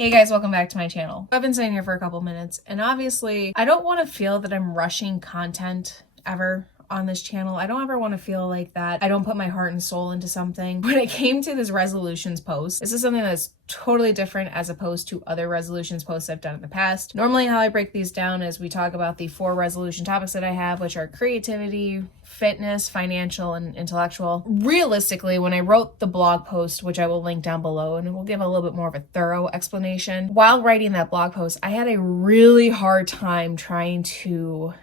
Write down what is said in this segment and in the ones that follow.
Hey guys, welcome back to my channel. I've been sitting here for a couple minutes and obviously I don't want to feel that I'm rushing content ever on this channel. I don't ever want to feel like that I don't put my heart and soul into something. When it came to this resolutions post, this is something that's totally different as opposed to other resolutions posts I've done in the past. Normally how I break these down is we talk about the 4 resolution topics that I have, which are creativity, fitness, financial, and intellectual. Realistically, when I wrote the blog post, which I will link down below, and it will give a little bit more of a thorough explanation, while writing that blog post, I had a really hard time trying to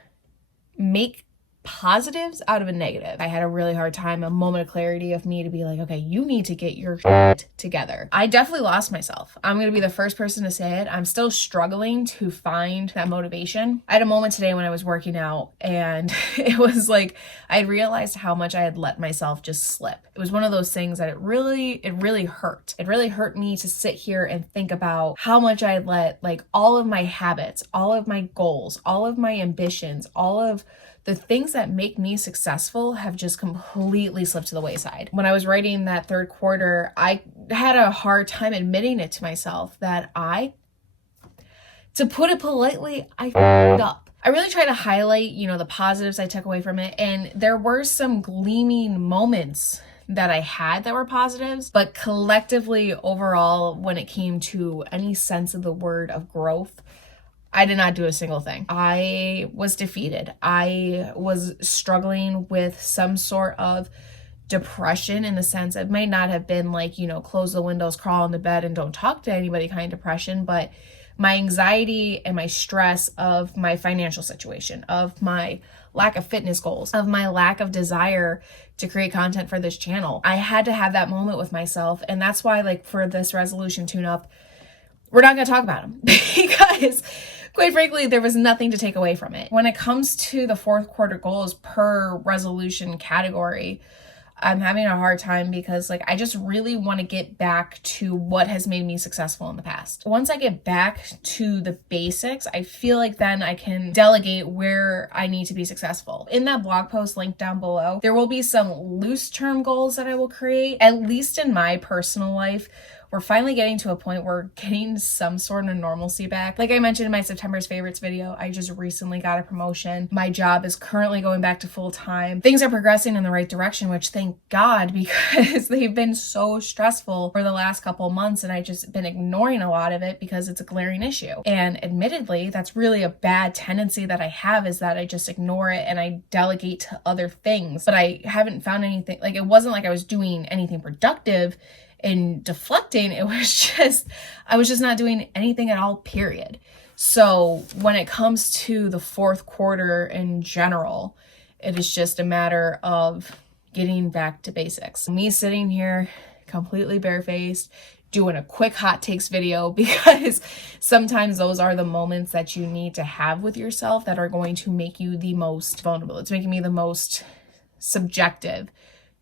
make positives out of a negative. I had a really hard time, a moment of clarity of me to be like, okay, you need to get your shit together. I definitely lost myself. I'm gonna be the first person to say it. I'm still struggling to find that motivation. I had a moment today when I was working out and it was like, I realized how much I had let myself just slip. It was one of those things that it really hurt. It really hurt me to sit here and think about how much I had let like all of my habits, all of my goals, all of my ambitions, all of the things that make me successful have just completely slipped to the wayside. When I was writing that third quarter, I had a hard time admitting it to myself that to put it politely, I f***ed up. I really try to highlight, the positives I took away from it. And there were some gleaming moments that I had that were positives, but collectively overall, when it came to any sense of the word of growth, I did not do a single thing. I was defeated. I was struggling with some sort of depression in the sense it might not have been like, close the windows, crawl into bed and don't talk to anybody kind of depression, but my anxiety and my stress of my financial situation, of my lack of fitness goals, of my lack of desire to create content for this channel. I had to have that moment with myself. And that's why like for this resolution tune-up, we're not going to talk about them because quite frankly, there was nothing to take away from it. When it comes to the fourth quarter goals per resolution category, I'm having a hard time because I just really want to get back to what has made me successful in the past. Once I get back to the basics, I feel like then I can delegate where I need to be successful. In that blog post linked down below, there will be some loose term goals that I will create, at least in my personal life. We're finally getting to a point where we're getting some sort of normalcy back. Like I mentioned in my September's favorites video, I just recently got a promotion. My job is currently going back to full time. Things are progressing in the right direction, which thank God, because they've been so stressful for the last couple months and I just been ignoring a lot of it because it's a glaring issue. And admittedly, that's really a bad tendency that I have, is that I just ignore it and I delegate to other things. But I haven't found anything, it wasn't like I was doing anything productive in deflecting. It was just, I was just not doing anything at all, period. So when it comes to the fourth quarter in general, it is just a matter of getting back to basics. Me sitting here completely barefaced, doing a quick hot takes video, because sometimes those are the moments that you need to have with yourself that are going to make you the most vulnerable. It's making me the most subjective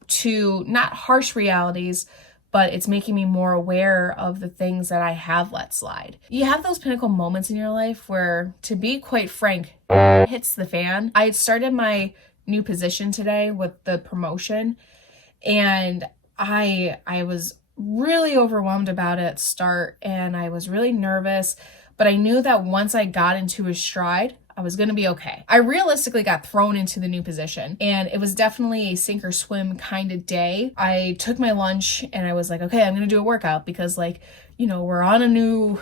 to not harsh realities, but it's making me more aware of the things that I have let slide. You have those pinnacle moments in your life where, to be quite frank, hits the fan. I had started my new position today with the promotion, and I was really overwhelmed about it at start, and I was really nervous, but I knew that once I got into a stride, I was going to be okay. I realistically got thrown into the new position and it was definitely a sink or swim kind of day. I took my lunch and I was like, okay, I'm going to do a workout because we're on a new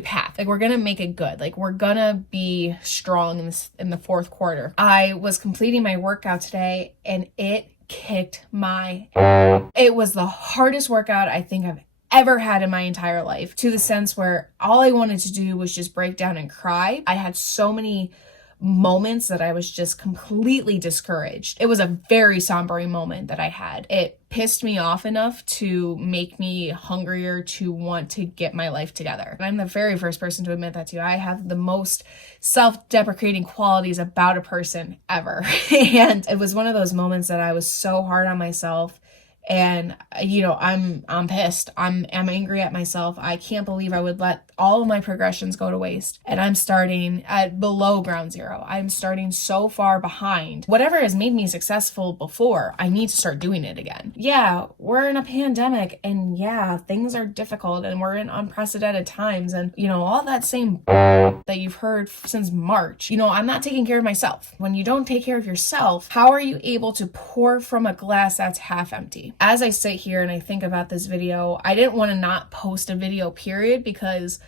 path. We're going to make it good. We're going to be strong in the fourth quarter. I was completing my workout today and it kicked my ass. It was the hardest workout I think I've ever had in my entire life, to the sense where all I wanted to do was just break down and cry. I had so many moments that I was just completely discouraged. It was a very sombering moment that I had. It pissed me off enough to make me hungrier to want to get my life together. And I'm the very first person to admit that to you. I have the most self-deprecating qualities about a person ever. And it was one of those moments that I was so hard on myself. And you know, I'm pissed. I'm angry at myself. I can't believe I would let all of my progressions go to waste. And I'm starting at below ground zero. I'm starting so far behind. Whatever has made me successful before, I need to start doing it again. Yeah, we're in a pandemic, and yeah, things are difficult, and we're in unprecedented times, and you know, all that same that you've heard since March. You know, I'm not taking care of myself. When you don't take care of yourself, how are you able to pour from a glass that's half empty? As I sit here and I think about this video, I didn't want to not post a video, period, because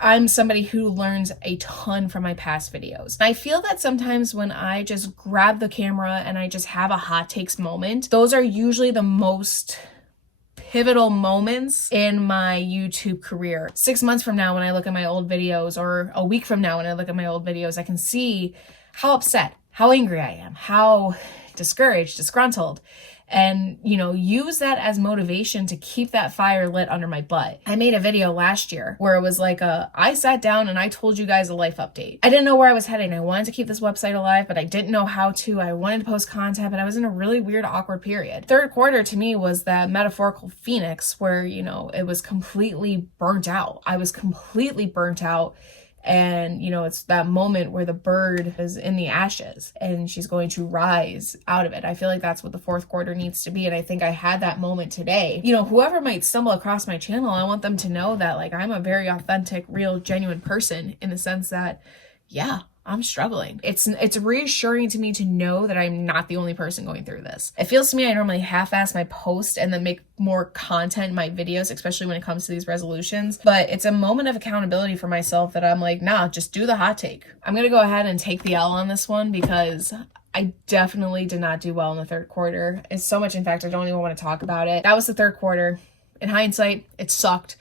I'm somebody who learns a ton from my past videos. I feel that sometimes when I just grab the camera and I just have a hot takes moment, those are usually the most pivotal moments in my YouTube career. 6 months from now, when I look at my old videos, or a week from now when I look at my old videos, I can see how upset, how angry I am, how discouraged, disgruntled, and, you know, use that as motivation to keep that fire lit under my butt. I made a video last year where it was like I sat down and I told you guys a life update. I didn't know where I was heading. I wanted to keep this website alive, but I didn't know how to. I wanted to post content, but I was in a really weird, awkward period. Third quarter to me was that metaphorical phoenix where, you know, it was completely burnt out. I was completely burnt out. And, you know, it's that moment where the bird is in the ashes and she's going to rise out of it. I feel like that's what the fourth quarter needs to be. And I think I had that moment today. You know, whoever might stumble across my channel, I want them to know that, like, I'm a very authentic, real, genuine person, in the sense that, yeah, I'm struggling. It's reassuring to me to know that I'm not the only person going through this. It feels to me I normally half-ass my post and then make more content in my videos, especially when it comes to these resolutions. But it's a moment of accountability for myself that I'm like, nah, just do the hot take. I'm gonna go ahead and take the L on this one because I definitely did not do well in the third quarter. It's so much, in fact, I don't even want to talk about it. That was the third quarter. In hindsight, it sucked.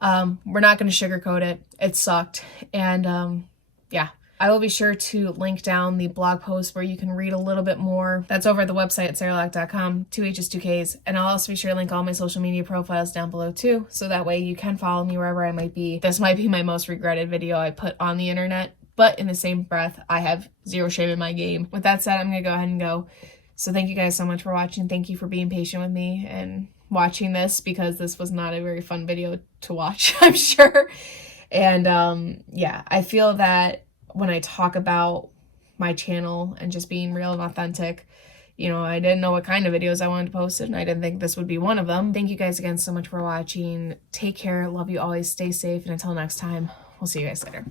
We're not going to sugarcoat it. It sucked. And yeah. I will be sure to link down the blog post where you can read a little bit more. That's over at the website at sarahlock.com, 2 H's, 2 K's. And I'll also be sure to link all my social media profiles down below too, so that way you can follow me wherever I might be. This might be my most regretted video I put on the internet, but in the same breath, I have zero shame in my game. With that said, I'm going to go ahead and go. So thank you guys so much for watching. Thank you for being patient with me and watching this, because this was not a very fun video to watch, I'm sure. And yeah, I feel that when I talk about my channel and just being real and authentic, you know, I didn't know what kind of videos I wanted to post, and I didn't think this would be one of them. Thank you guys again so much for watching. Take care. Love you always. Stay safe. And until next time, we'll see you guys later.